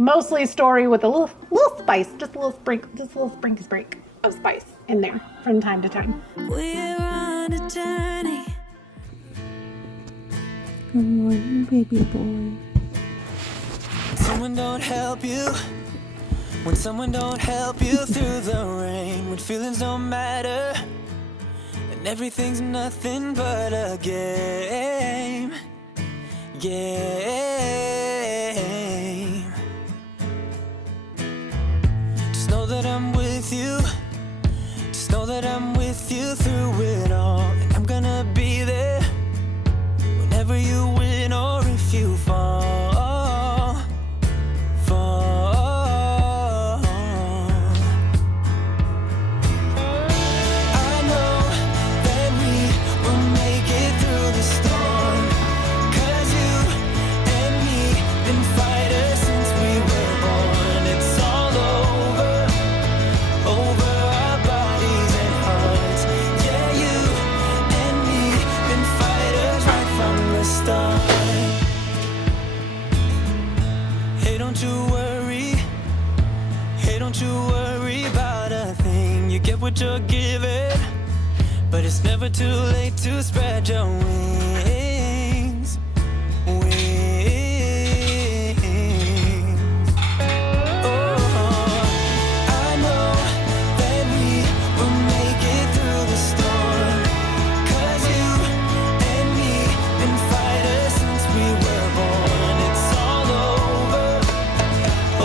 mostly story with a little spice, just a little sprinkle of spice in there from time to time. We're on a journey. Good morning, baby boy. Someone don't help you. When someone don't help you through the rain. When feelings don't matter. And everything's nothing but a game. Just know that I'm with you. Just know that I'm with you through it all. And I'm gonna be there whenever you win or if you fall. I know that we will make it through the storm. 'Cause you and me been fighters since we were born. It's all over our bodies and hearts. Yeah, you and me been fighters right from the start. Hey, don't you worry. Hey, don't you worry about a thing. You get what you're given, but it's never too late to spread your wings. Oh, I know that we will make it through the storm. 'Cause you and me been fighters since we were born. It's all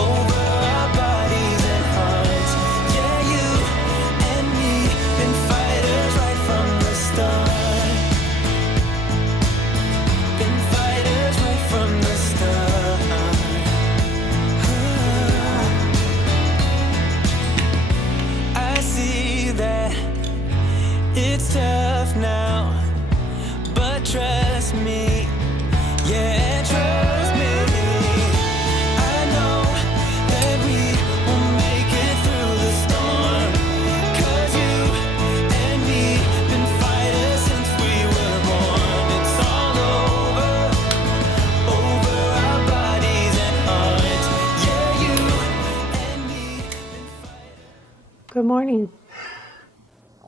over our bodies and hearts. Yeah, you and me been fighters right from the start. Been fighters right from the start. I see that it's tough now, but trust me, yeah, trust me. I know that we will make it through the storm. 'Cause you and me been fighters since we were born. It's all over our bodies and hearts. Yeah, you and me been fighters. Good morning.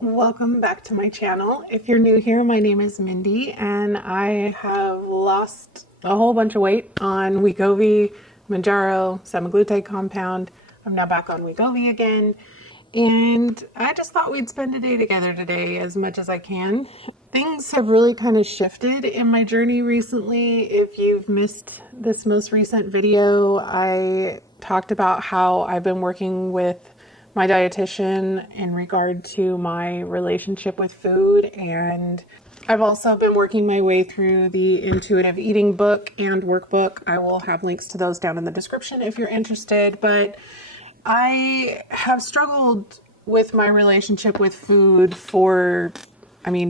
Welcome back to my channel. If you're new here, my name is Mindy and I have lost a whole bunch of weight on Wegovy, Manjaro, semaglutide compound. I'm now back on Wegovy again. And I just thought we'd spend a day together today as much as I can. Things have really kind of shifted in my journey recently. If you've missed this most recent video, I talked about how I've been working with my dietitian in regard to my relationship with food, and I've also been working my way through the intuitive eating book and workbook. I will have links to those down in the description if you're interested, but I have struggled with my relationship with food for,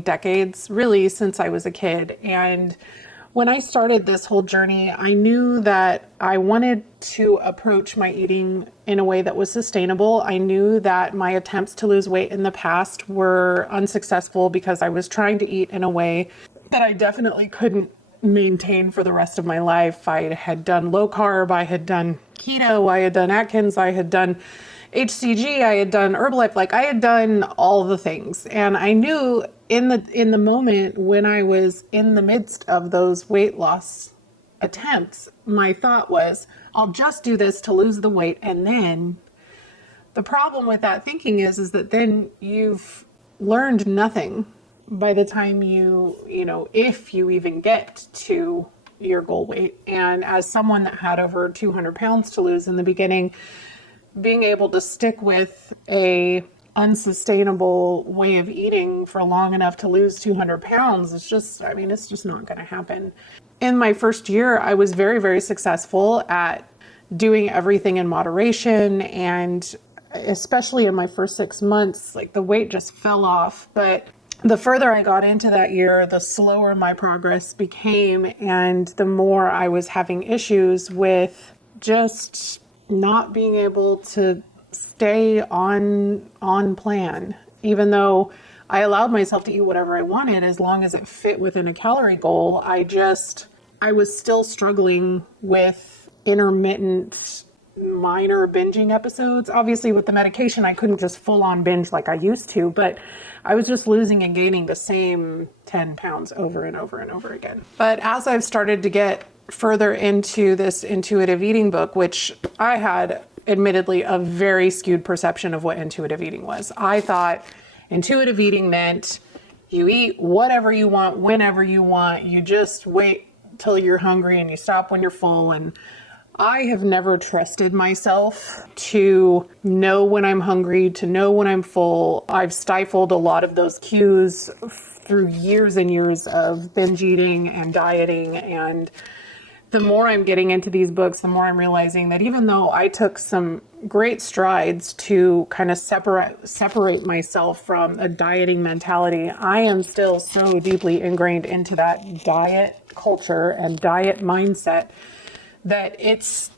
decades, really, since I was a kid. And when I started this whole journey, I knew that I wanted to approach my eating in a way that was sustainable. I knew that my attempts to lose weight in the past were unsuccessful because I was trying to eat in a way that I definitely couldn't maintain for the rest of my life. I had done low carb, I had done keto, I had done Atkins, I had done HCG, I had done Herbalife, like I had done all the things. And I knew in the moment when I was in the midst of those weight loss attempts, my thought was, I'll just do this to lose the weight. And then the problem with that thinking is that then you've learned nothing by the time if you even get to your goal weight. And as someone that had over 200 pounds to lose in the beginning, being able to stick with a unsustainable way of eating for long enough to lose 200 pounds is just, it's just not going to happen. In my first year, I was very, very successful at doing everything in moderation. And especially in my first 6 months, like the weight just fell off. But the further I got into that year, the slower my progress became. And the more I was having issues with just not being able to stay on plan, even though I allowed myself to eat whatever I wanted as long as it fit within a calorie goal. I was still struggling with intermittent minor binging episodes. Obviously with the medication, I couldn't just full on binge like I used to, but I was just losing and gaining the same 10 pounds over and over and over again. But as I've started to get further into this intuitive eating book, which I had admittedly a very skewed perception of what intuitive eating was. I thought intuitive eating meant you eat whatever you want, whenever you want. You just wait till you're hungry and you stop when you're full. And I have never trusted myself to know when I'm hungry, to know when I'm full. I've stifled a lot of those cues through years and years of binge eating and dieting. And the more I'm getting into these books, the more I'm realizing that even though I took some great strides to kind of separate myself from a dieting mentality, I am still so deeply ingrained into that diet culture and diet mindset that it's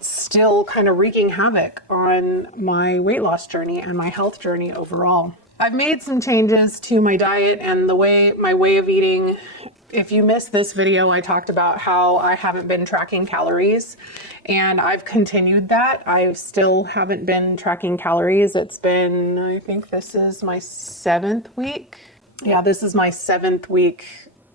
still kind of wreaking havoc on my weight loss journey and my health journey overall. I've made some changes to my diet and my way of eating. If you missed this video, I talked about how I haven't been tracking calories, and I've continued that. I still haven't been tracking calories. It's been, I think this is my 7th week. Yeah, this is my 7th week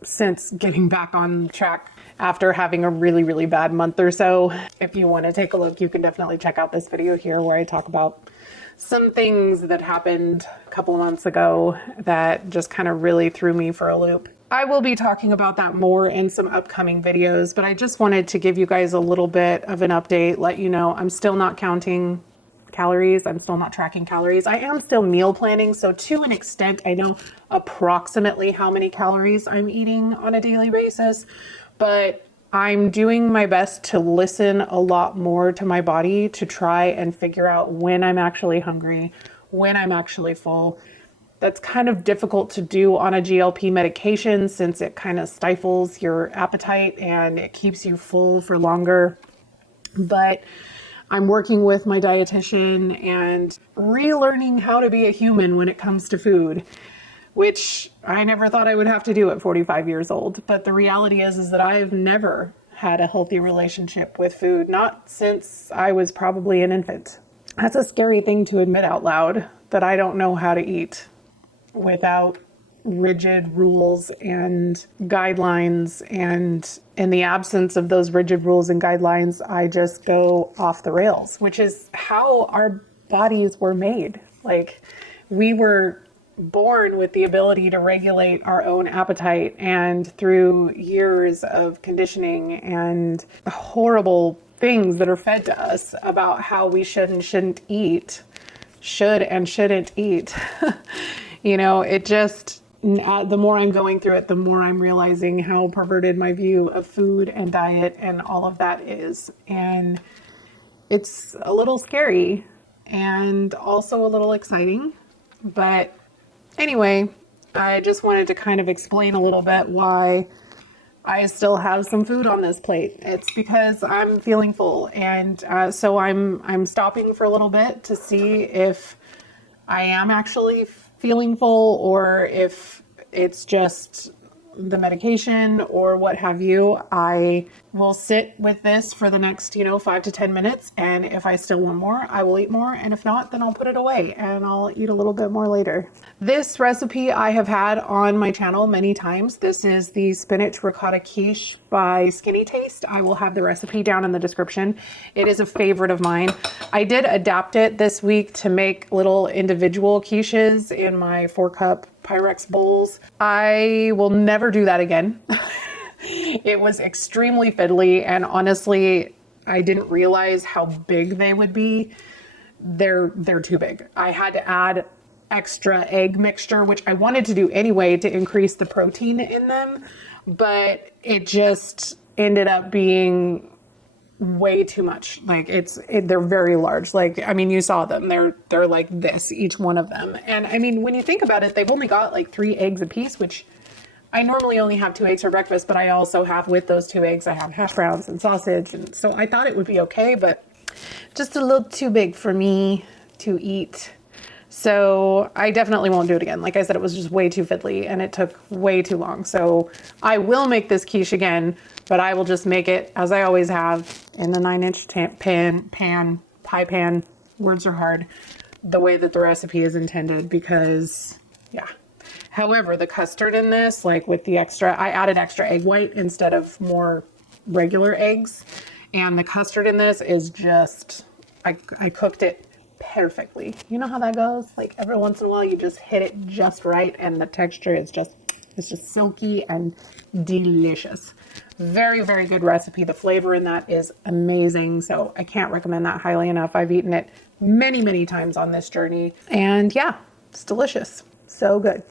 since getting back on track after having a really, really bad month or so. If you want to take a look, you can definitely check out this video here where I talk about some things that happened a couple of months ago that just kind of really threw me for a loop. I will be talking about that more in some upcoming videos, but I just wanted to give you guys a little bit of an update, let you know I'm still not counting calories. I'm still not tracking calories. I am still meal planning. So to an extent, I know approximately how many calories I'm eating on a daily basis, but I'm doing my best to listen a lot more to my body to try and figure out when I'm actually hungry, when I'm actually full. That's kind of difficult to do on a GLP medication since it kind of stifles your appetite and it keeps you full for longer. But I'm working with my dietitian and relearning how to be a human when it comes to food, which I never thought I would have to do at 45 years old. But the reality is that I've never had a healthy relationship with food, not since I was probably an infant. That's a scary thing to admit out loud, that I don't know how to eat without rigid rules and guidelines. And in the absence of those rigid rules and guidelines, I just go off the rails, which is how our bodies were made. Like, we were born with the ability to regulate our own appetite, and through years of conditioning and horrible things that are fed to us about how we should and shouldn't eat, should and shouldn't eat. You know, it just, the more I'm going through it, the more I'm realizing how perverted my view of food and diet and all of that is. And it's a little scary and also a little exciting. But anyway, I just wanted to kind of explain a little bit why I still have some food on this plate. It's because I'm feeling full. And so I'm stopping for a little bit to see if I am actually feeling full or if it's just the medication or what have you. I will sit with this for the next, 5 to 10 minutes. And if I still want more, I will eat more. And if not, then I'll put it away and I'll eat a little bit more later. This recipe I have had on my channel many times. This is the spinach ricotta quiche by Skinny Taste. I will have the recipe down in the description. It is a favorite of mine. I did adapt it this week to make little individual quiches in my 4-cup Pyrex bowls. I will never do that again. It was extremely fiddly, and honestly, I didn't realize how big they would be. They're too big. I had to add extra egg mixture, which I wanted to do anyway to increase the protein in them, but it just ended up being way too much. Like they're very large. Like, I mean, you saw them, they're like this, each one of them. And I mean, when you think about it, they've only got like 3 eggs a piece, which I normally only have 2 eggs for breakfast, but I also have, with those 2 eggs, I have hash browns and sausage. And so I thought it would be okay, but just a little too big for me to eat. So I definitely won't do it again. Like I said, it was just way too fiddly and it took way too long. So I will make this quiche again, but I will just make it as I always have in the 9-inch pie pan. Words are hard. The way that the recipe is intended, because yeah. However, the custard in this, like with the extra, I added extra egg white instead of more regular eggs. And the custard in this is just, I cooked it perfectly. You know how that goes? Like every once in a while you just hit it just right and the texture is just, it's just silky and delicious. Very, very good recipe. The flavor in that is amazing. So I can't recommend that highly enough. I've eaten it many, many times on this journey. And yeah, it's delicious. So good.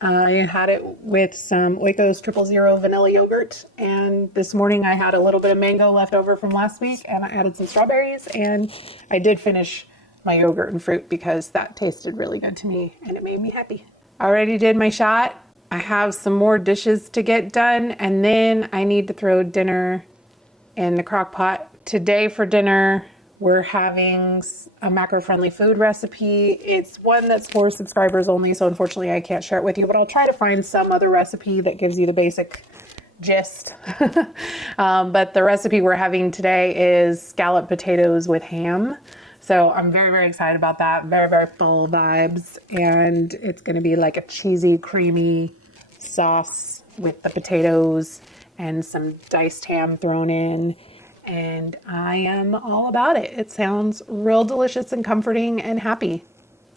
I had it with some Oikos 000 vanilla yogurt. And this morning I had a little bit of mango left over from last week and I added some strawberries, and I did finish my yogurt and fruit because that tasted really good to me and it made me happy. I already did my shot. I have some more dishes to get done, and then I need to throw dinner in the crock pot. Today for dinner, we're having a macro-friendly food recipe. It's one that's for subscribers only, so unfortunately I can't share it with you, but I'll try to find some other recipe that gives you the basic gist. But the recipe we're having today is scalloped potatoes with ham. So I'm very, very excited about that. Very, very full vibes. And it's going to be like a cheesy, creamy sauce with the potatoes and some diced ham thrown in. And I am all about it. It sounds real delicious and comforting and happy.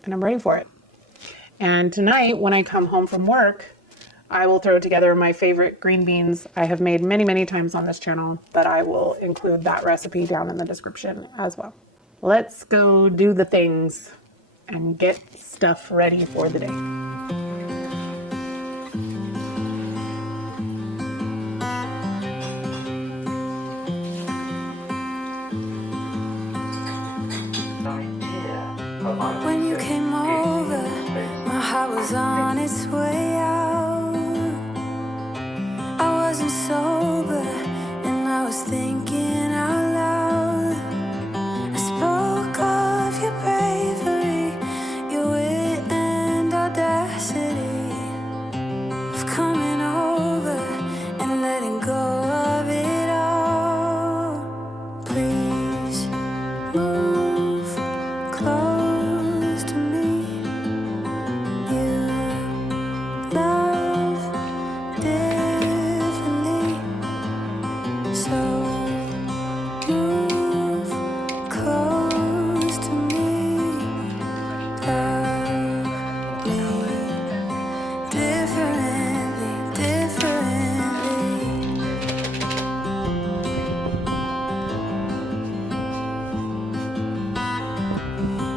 And I'm ready for it. And tonight, when I come home from work, I will throw together my favorite green beans I have made many, many times on this channel, but I will include that recipe down in the description as well. Let's go do the things and get stuff ready for the day. When you came over, my heart was on its way out. I wasn't sober and I was thinking out loud. I spoke of your bravery, your wit and audacity of coming over and letting go of it all. Please move close to me. You love differently, so move close to me. Love me differently, differently.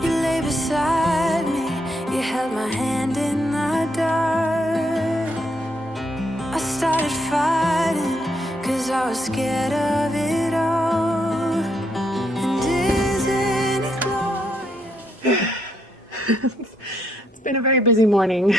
You lay beside me, you held my hand in the dark. I started fighting, 'cause I was scared of it all. And isn't it glorious? It's been a very busy morning.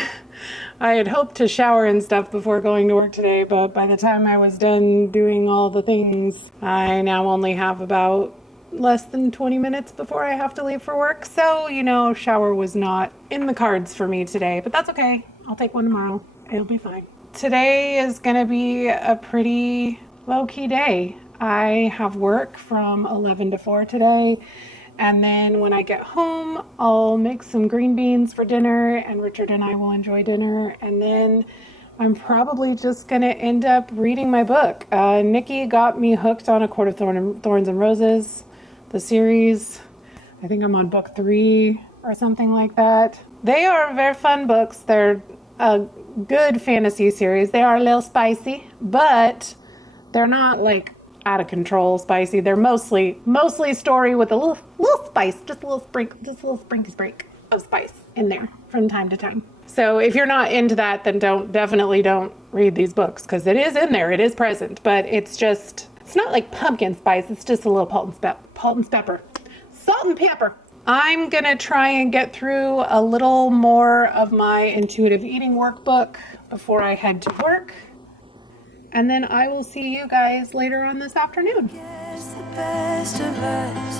I had hoped to shower and stuff before going to work today, but by the time I was done doing all the things, I now only have about less than 20 minutes before I have to leave for work. So, you know, shower was not in the cards for me today, but that's okay. I'll take one tomorrow. It'll be fine. Today is going to be a pretty low-key day. I have work from 11 to 4 today. And then when I get home, I'll make some green beans for dinner, and Richard and I will enjoy dinner. And then I'm probably just going to end up reading my book. Nikki got me hooked on A Court of Thorns and Roses, the series. I think I'm on book 3 or something like that. They are very fun books. They're a good fantasy series. They are a little spicy, but they're not like out of control spicy. They're mostly story with a little spice, just a little sprinkle of spice in there from time to time. So if you're not into that, then definitely don't read these books, because it is in there, it is present, but it's not like pumpkin spice. It's just a little salt and pepper. I'm gonna try and get through a little more of my intuitive eating workbook before I head to work. And then I will see you guys later on this afternoon. It's the best of us.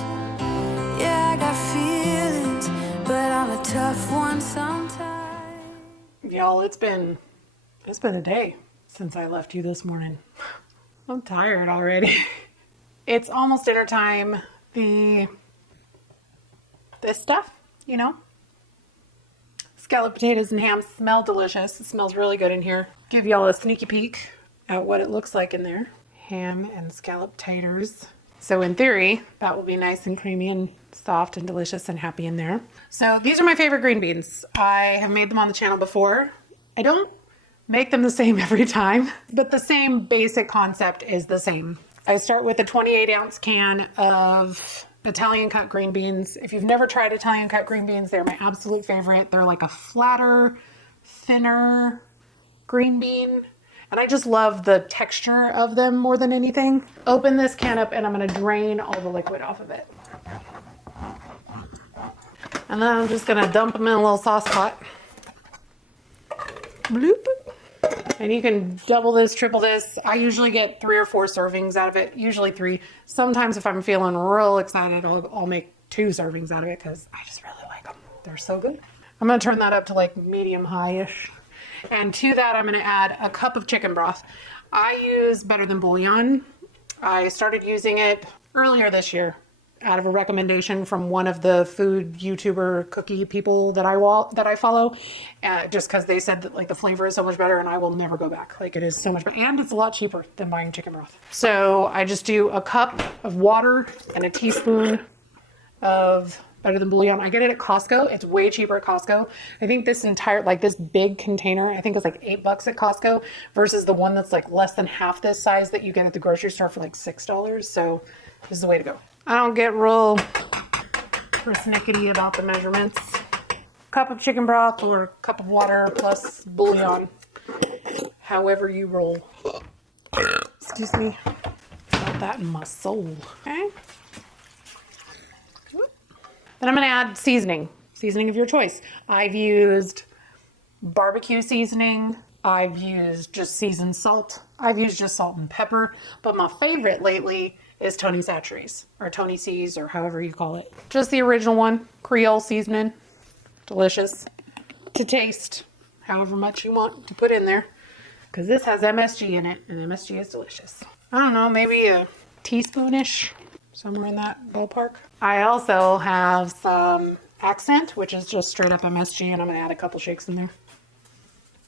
Yeah, I got feelings, but I'm a tough one sometimes. Y'all, it's been a day since I left you this morning. I'm tired already. It's almost dinner time. This stuff, you know, scalloped potatoes and ham smell delicious. It smells really good in here. Give y'all a sneaky peek at what it looks like in there. Ham and scalloped taters. So in theory, that will be nice and creamy and soft and delicious and happy in there. So these are my favorite green beans. I have made them on the channel before. I don't make them the same every time, but the same basic concept is the same. I start with a 28-ounce can of Italian cut green beans. If you've never tried Italian cut green beans, they're my absolute favorite. They're like a flatter, thinner green bean. And I just love the texture of them more than anything. Open this can up and I'm gonna drain all the liquid off of it. And then I'm just gonna dump them in a little sauce pot. Bloop. And you can double this, triple this. I usually get 3 or 4 servings out of it, usually 3. Sometimes if I'm feeling real excited, I'll make 2 servings out of it because I just really like them. They're so good. I'm gonna turn that up to like medium high-ish. And to that, I'm going to add a cup of chicken broth. I use Better Than Bouillon. I started using it earlier this year out of a recommendation from one of the food YouTuber cookie people that I follow, just because they said that like the flavor is so much better and I will never go back. Like it is so much better and it's a lot cheaper than buying chicken broth. So I just do a cup of water and a teaspoon of Better Than Bouillon. I get it at Costco. It's way cheaper at Costco. I think this entire, like this big container, I think it's like $8 at Costco versus the one that's like less than half this size that you get at the grocery store for like $6. So this is the way to go. I don't get real persnickety about the measurements. Cup of chicken broth or cup of water plus bouillon. However you roll. Excuse me. Felt that in my soul. Okay. Then I'm going to add seasoning of your choice. I've used barbecue seasoning. I've used just seasoned salt. I've used just salt and pepper. But my favorite lately is Tony Chachere's or Tony C's or however you call it. Just the original one, Creole seasoning. Delicious. To taste however much you want to put in there. Because this has MSG in it and MSG is delicious. I don't know, maybe a teaspoonish. Somewhere in that ballpark. I also have some accent, which is just straight up MSG, and I'm gonna add a couple shakes in there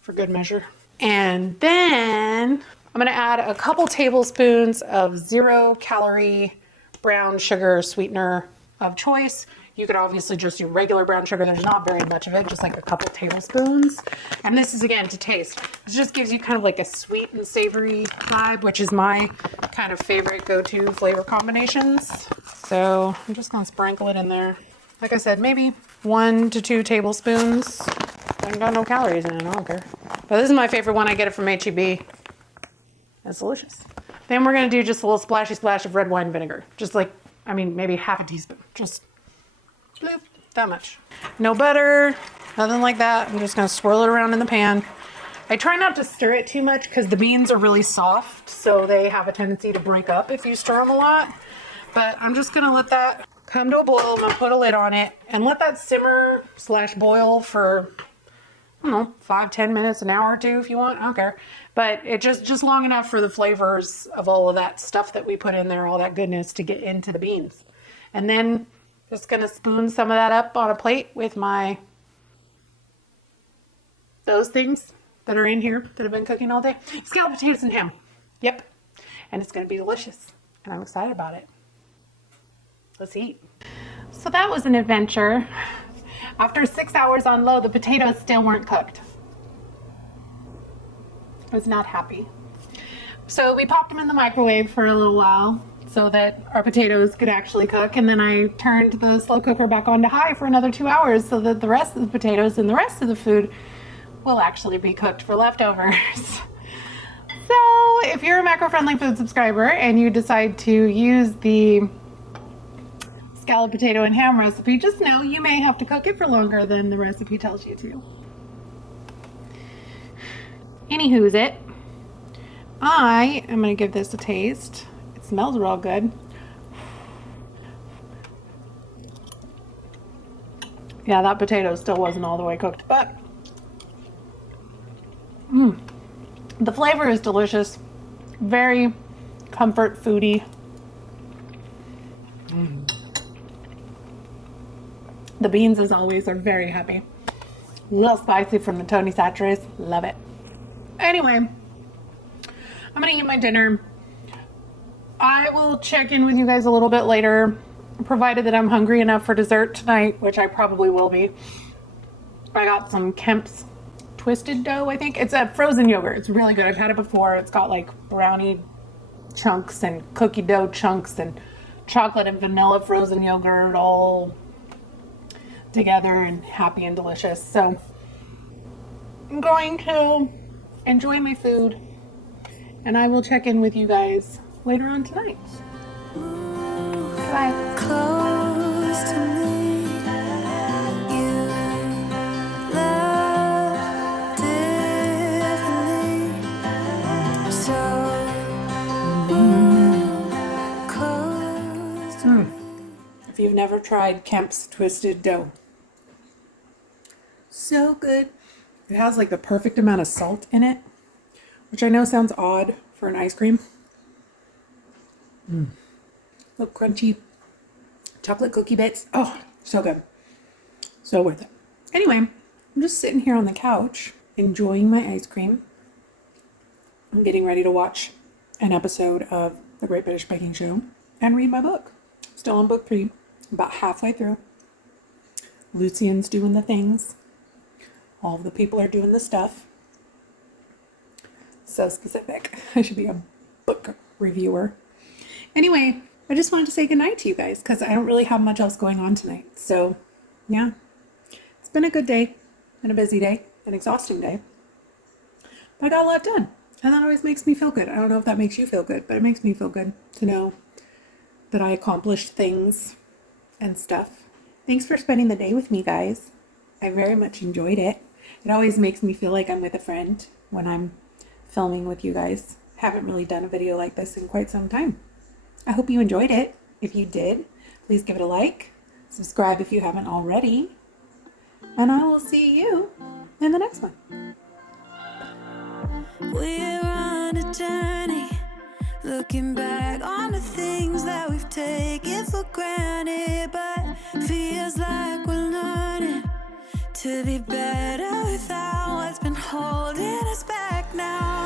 for good measure. And then I'm gonna add a couple tablespoons of 0-calorie brown sugar sweetener of choice. You could obviously just do regular brown sugar. There's not very much of it, just like a couple tablespoons. And this is again to taste. It just gives you kind of like a sweet and savory vibe, which is my kind of favorite go-to flavor combinations. So I'm just gonna sprinkle it in there. Like I said, maybe 1 to 2 tablespoons. I ain't got no calories in it, I don't care. But this is my favorite one. I get it from H-E-B. It's delicious. Then we're gonna do just a little splashy splash of red wine vinegar. Just like, I mean, maybe half a teaspoon. Just bloop, that much. No butter, nothing like that. I'm just gonna swirl it around in the pan. I try not to stir it too much because the beans are really soft, so they have a tendency to break up if you stir them a lot. But I'm just gonna let that come to a boil. I'm gonna put a lid on it and let that simmer / boil for, I don't know, 5-10 minutes, an hour or 2 if you want. I don't care. But it just long enough for the flavors of all of that stuff that we put in there, all that goodness to get into the beans. And then just gonna spoon some of that up on a plate with those things that are in here that have been cooking all day. Scalloped potatoes and ham. Yep. And it's gonna be delicious. And I'm excited about it. Let's eat. So that was an adventure. After 6 hours on low, the potatoes still weren't cooked. I was not happy. So we popped them in the microwave for a little while so that our potatoes could actually cook. And then I turned the slow cooker back on to high for another 2 hours so that the rest of the potatoes and the rest of the food will actually be cooked for leftovers. So if you're a macro-friendly food subscriber and you decide to use the scalloped potato and ham recipe, just know you may have to cook it for longer than the recipe tells you to. Anywho's it, I am going to give this a taste. It smells real good. Yeah, that potato still wasn't all the way cooked, but the flavor is delicious. Very comfort foodie. The beans, as always, are very happy. A little spicy from the Tony Chachere's. Love it. Anyway, I'm gonna eat my dinner. I will check in with you guys a little bit later, provided that I'm hungry enough for dessert tonight, which I probably will be. I got some Kemp's Twisted Dough, I think. It's a frozen yogurt. It's really good. I've had it before. It's got like brownie chunks and cookie dough chunks and chocolate and vanilla frozen yogurt all together and happy and delicious. So I'm going to enjoy my food, and I will check in with you guys later on tonight. Bye. Close to me, you love differently. So close to me. If you've never tried Kemp's Twisted Dough, so good. It has like the perfect amount of salt in it, which I know sounds odd for an ice cream. Little crunchy chocolate cookie bits. Oh, so good. So worth it. Anyway, I'm just sitting here on the couch enjoying my ice cream. I'm getting ready to watch an episode of The Great British Baking Show and read my book. Still on book 3, about halfway through. Lucian's doing the things. All of the people are doing the stuff. So specific. I should be a book reviewer. Anyway, I just wanted to say goodnight to you guys because I don't really have much else going on tonight. So, yeah. It's been a good day. Been a busy day. An exhausting day. But I got a lot done. And that always makes me feel good. I don't know if that makes you feel good, but it makes me feel good to know that I accomplished things and stuff. Thanks for spending the day with me, guys. I very much enjoyed it. It always makes me feel like I'm with a friend when I'm filming with you guys. Haven't really done a video like this in quite some time. I hope you enjoyed it. If you did, please give it a like. Subscribe if you haven't already. And I will see you in the next one. We're on a journey, looking back on the things that we've taken for granted, but feels like we're learning to be better without what's been holding us back now.